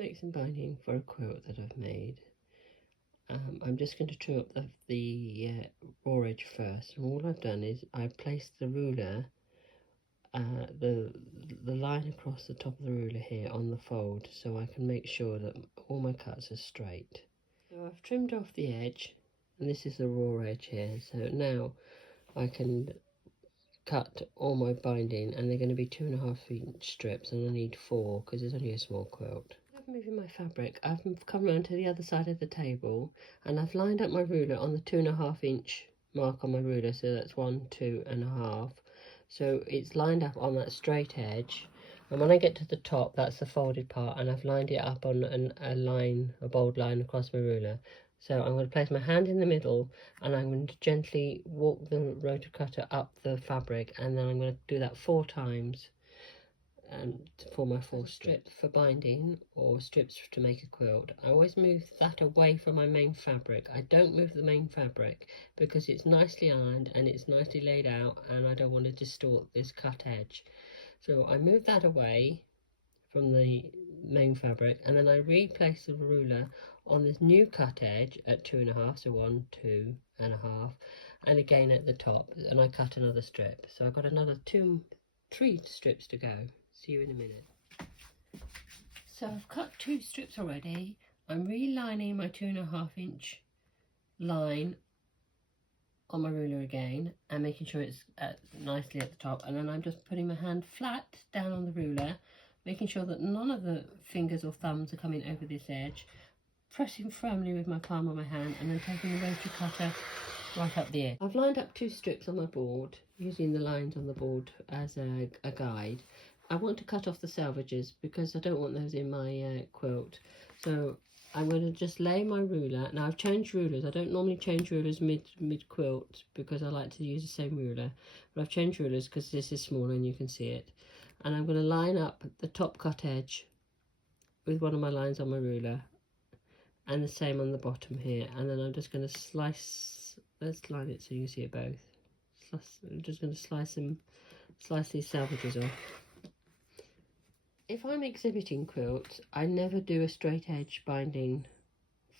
make some binding for a quilt that I've made. I'm just going to trim up the raw edge first, and all I've done is I've placed the ruler, the line across the top of the ruler here on the fold, so I can make sure that all my cuts are straight. So I've trimmed off the edge, and this is the raw edge here, so now I can cut all my binding, and they're going to be 2.5-inch strips, and I need 4 because it's only a small quilt. I'm moving my fabric. I've come around to the other side of the table, and I've lined up my ruler on the 2.5-inch mark on my ruler, so that's 1, 2.5. So it's lined up on that straight edge, and when I get to the top, that's the folded part, and I've lined it up on a bold line across my ruler. So I'm going to place my hand in the middle, and I'm going to gently walk the rotor cutter up the fabric, and then I'm going to do that 4 times for my 4 strips for binding, or strips to make a quilt. I always move that away from my main fabric. I don't move the main fabric because it's nicely ironed and it's nicely laid out, and I don't want to distort this cut edge. So I move that away from the main fabric, and then I replace the ruler on this new cut edge at 2.5, so 1, 2.5, and again at the top, and I cut another strip. So I've got another 3 strips to go. See you in a minute. So I've cut 2 strips already. I'm relining my 2.5-inch line on my ruler again and making sure it's nicely at the top, and then I'm just putting my hand flat down on the ruler, making sure that none of the fingers or thumbs are coming over this edge, pressing firmly with my palm of my hand, and then taking the rotary cutter right up the edge. I've lined up 2 strips on my board, using the lines on the board as a guide. I want to cut off the selvages because I don't want those in my quilt. So I'm going to just lay my ruler. Now I've changed rulers. I don't normally change rulers mid quilt because I like to use the same ruler. But I've changed rulers because this is smaller and you can see it. And I'm going to line up the top cut edge with one of my lines on my ruler, and the same on the bottom here. And then I'm just going to slice. Let's line it so you can see it both. I'm just going to slice these selvages off. If I'm exhibiting quilts, I never do a straight edge binding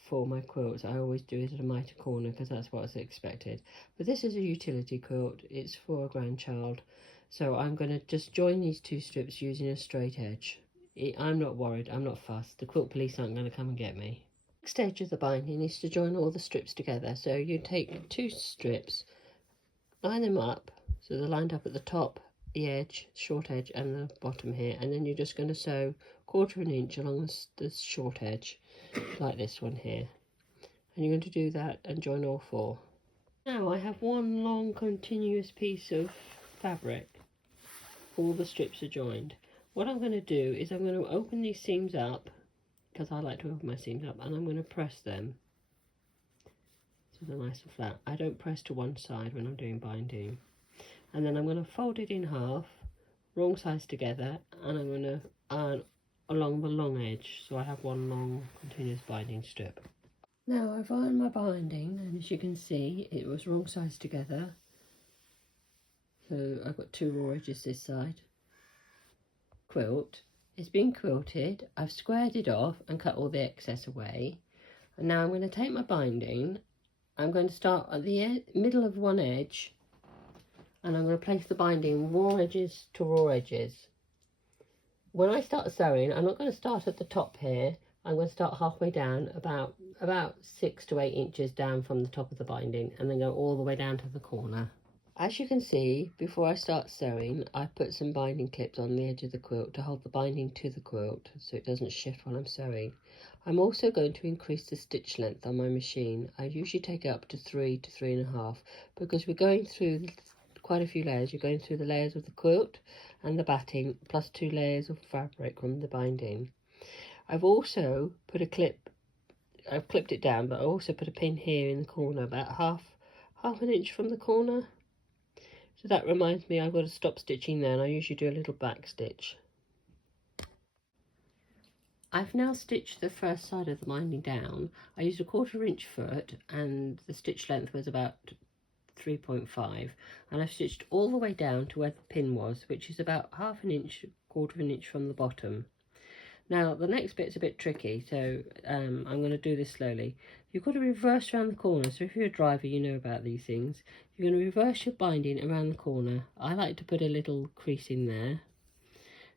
for my quilts. I always do it at a mitre corner because that's what's expected. But this is a utility quilt. It's for a grandchild. So I'm going to just join these 2 strips using a straight edge. I'm not worried. I'm not fussed. The quilt police aren't going to come and get me. Next stage of the binding is to join all the strips together. So you take 2 strips, line them up so they're lined up at the top, the edge, short edge, and the bottom here, and then you're just going to sew 1/4 inch along this short edge like this one here, and you're going to do that and join all 4. Now I have one long continuous piece of fabric. All the strips are joined. What I'm going to do is I'm going to open these seams up, because I like to open my seams up, and I'm going to press them so they're nice and flat. I don't press to one side when I'm doing binding. And then I'm going to fold it in half, wrong sides together, and I'm going to iron along the long edge, so I have one long continuous binding strip. Now I've ironed my binding, and as you can see it was wrong sides together, so I've got 2 raw edges this side. Quilt, it's been quilted. I've squared it off and cut all the excess away, and now I'm going to take my binding. I'm going to start at the middle of one edge, and I'm going to place the binding raw edges to raw edges. When I start sewing, I'm not going to start at the top here. I'm going to start halfway down, about 6 to 8 inches down from the top of the binding, and then go all the way down to the corner. As you can see, before I start sewing, I put some binding clips on the edge of the quilt to hold the binding to the quilt so it doesn't shift while I'm sewing. I'm also going to increase the stitch length on my machine. I usually take it up to 3 to 3.5 because we're going through quite a few layers. You're going through the layers of the quilt and the batting, plus 2 layers of fabric from the binding. I've also put a clip, I've clipped it down, but I also put a pin here in the corner, about half an inch from the corner. So that reminds me I've got to stop stitching there, and I usually do a little back stitch. I've now stitched the first side of the binding down. I used a 1/4 inch foot, and the stitch length was about 3.5, and I've stitched all the way down to where the pin was, which is about 1/2 inch, 1/4 inch from the bottom. Now the next bit's a bit tricky, so I'm going to do this slowly. You've got to reverse around the corner, so if you're a driver you know about these things. You're going to reverse your binding around the corner. I like to put a little crease in there.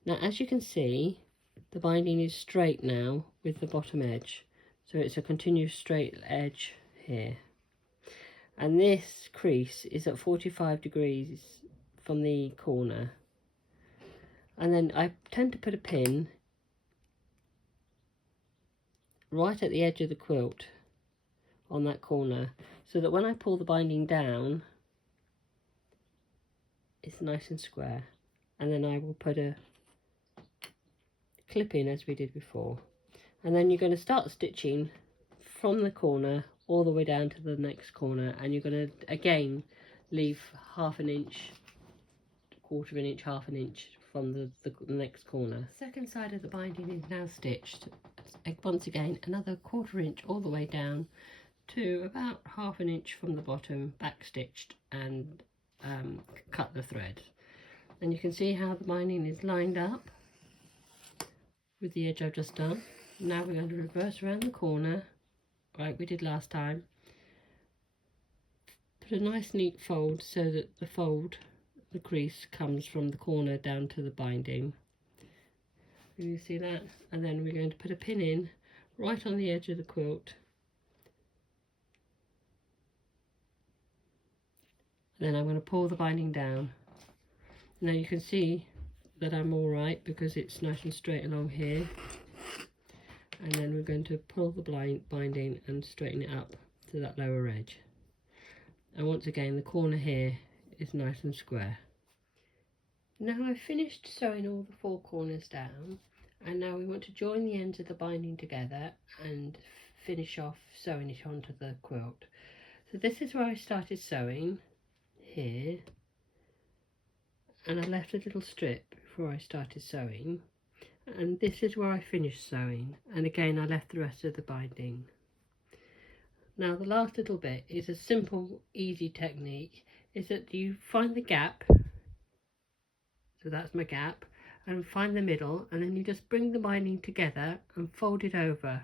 Now as you can see, the binding is straight now with the bottom edge, so it's a continuous straight edge here. And this crease is at 45 degrees from the corner. And then I tend to put a pin right at the edge of the quilt on that corner, so that when I pull the binding down it's nice and square. And then I will put a clip in as we did before, and then you're going to start stitching from the corner all the way down to the next corner, and you're going to again leave half an inch, quarter of an inch, half an inch from the next corner. Second side of the binding is now stitched. Once again another quarter inch all the way down to about half an inch from the bottom, back stitched, and cut the thread. And you can see how the binding is lined up with the edge I've just done. Now we're going to reverse around the corner like we did last time. Put a nice neat fold so that the crease comes from the corner down to the binding. Can you see that? And then we're going to put a pin in right on the edge of the quilt. And then I'm going to pull the binding down. Now you can see that I'm all right because it's nice and straight along here. And then we're going to pull the binding and straighten it up to that lower edge. And once again the corner here is nice and square. Now I've finished sewing all the four corners down, and now we want to join the ends of the binding together and finish off sewing it onto the quilt. So this is where I started sewing, here, and I left a little strip before I started sewing, and this is where I finished sewing, and again I left the rest of the binding. Now the last little bit is a simple, easy technique, is that you find the gap, so that's my gap, and find the middle, and then you just bring the binding together and fold it over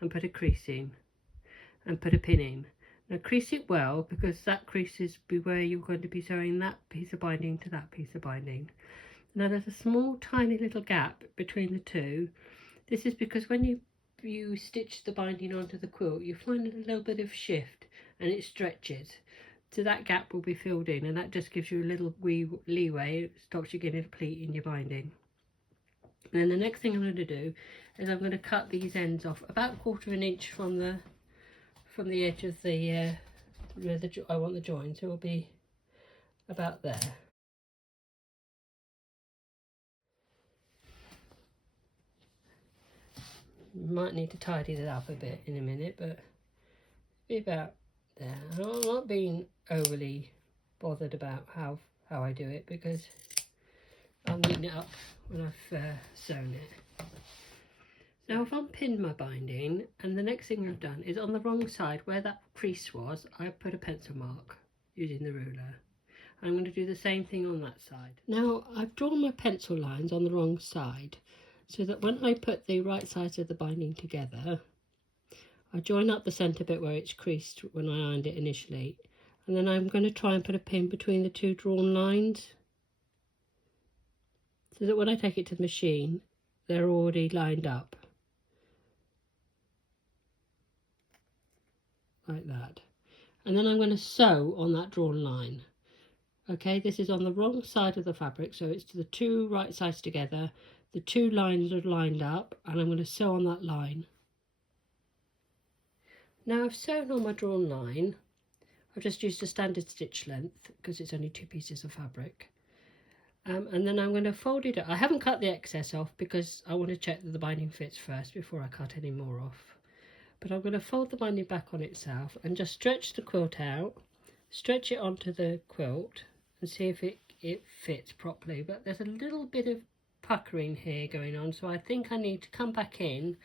and put a crease in and put a pin in. Now crease it well, because that crease is where you're going to be sewing that piece of binding to that piece of binding. Now there's a small tiny little gap between the two. This is because when you stitch the binding onto the quilt, you find a little bit of shift and it stretches. So that gap will be filled in, and that just gives you a little wee leeway. It stops you getting a pleat in your binding. And then the next thing I'm going to do is I'm going to cut these ends off about a quarter of an inch from the edge of the where I want the join, so it will be about there. Might need to tidy that up a bit in a minute, but be about there. I'm not being overly bothered about how I do it, because I'll neaten it up when I've sewn it. Now I've unpinned my binding, and the next thing I've done is on the wrong side where that crease was, I put a pencil mark using the ruler. I'm going to do the same thing on that side. Now I've drawn my pencil lines on the wrong side, so that when I put the right sides of the binding together, I join up the centre bit where it's creased when I ironed it initially, and then I'm going to try and put a pin between the two drawn lines, so that when I take it to the machine they're already lined up like that. And then I'm going to sew on that drawn line. Okay, this is on the wrong side of the fabric, so it's the two right sides together, the two lines are lined up, and I'm going to sew on that line. Now I've sewn on my drawn line. I've just used a standard stitch length because it's only 2 pieces of fabric. And then I'm going to fold it up. I haven't cut the excess off because I want to check that the binding fits first before I cut any more off. But I'm going to fold the binding back on itself and just stretch the quilt out, stretch it onto the quilt and see if it fits properly. But there's a little bit of puckering here going on, so I think I need to come back in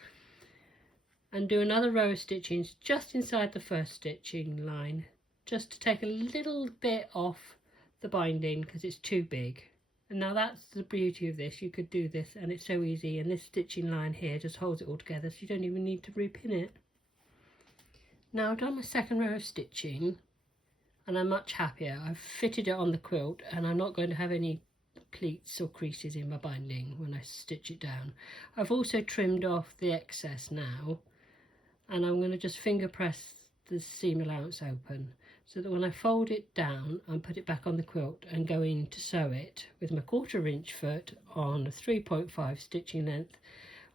and do another row of stitchings just inside the first stitching line, just to take a little bit off the binding because it's too big. And now that's the beauty of this. You could do this and it's so easy, and this stitching line here just holds it all together, so you don't even need to repin it. Now I've done my second row of stitching and I'm much happier. I've fitted it on the quilt and I'm not going to have any pleats or creases in my binding when I stitch it down. I've also trimmed off the excess now, and I'm going to just finger press the seam allowance open so that when I fold it down and put it back on the quilt and go in to sew it with my 1/4 inch foot on a 3.5 stitching length,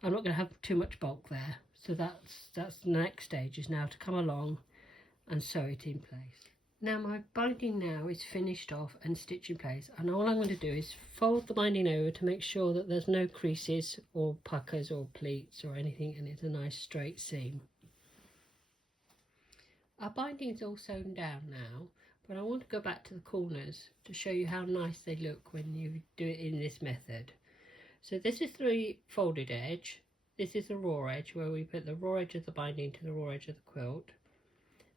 I'm not going to have too much bulk there. So that's the next stage, is now to come along and sew it in place. Now my binding now is finished off and stitched in place, and all I'm going to do is fold the binding over to make sure that there's no creases or puckers or pleats or anything, and it's a nice straight seam. Our binding is all sewn down now, but I want to go back to the corners to show you how nice they look when you do it in this method. So this is the folded edge, this is the raw edge where we put the raw edge of the binding to the raw edge of the quilt,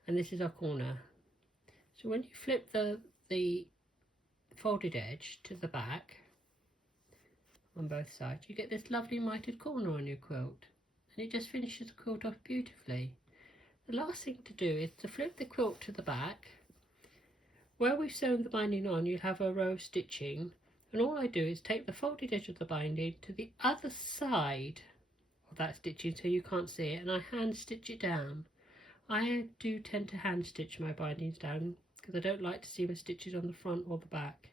and this is our corner. So when you flip the folded edge to the back on both sides, you get this lovely mitered corner on your quilt, and it just finishes the quilt off beautifully. The last thing to do is to flip the quilt to the back. Where we've sewn the binding on, you'll have a row of stitching, and all I do is take the folded edge of the binding to the other side of that stitching so you can't see it, and I hand stitch it down. I do tend to hand stitch my bindings down because I don't like to see my stitches on the front or the back,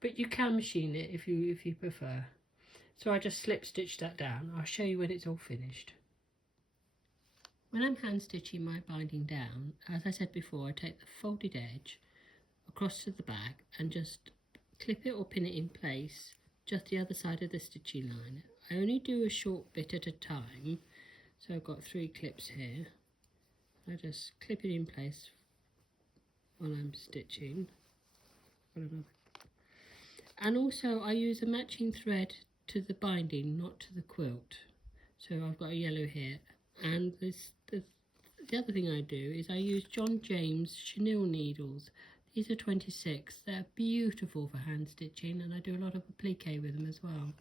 but you can machine it if you prefer. So I just slip stitch that down. I'll show you when it's all finished. When I'm hand stitching my binding down, as I said before, I take the folded edge across to the back and just clip it or pin it in place just the other side of the stitching line. I only do a short bit at a time, so I've got 3 clips here. I just clip it in place while I'm stitching. And also I use a matching thread to the binding, not to the quilt. So I've got a yellow here, and the other thing I do is I use John James chenille needles. These are 26. They're beautiful for hand stitching, and I do a lot of applique with them as well.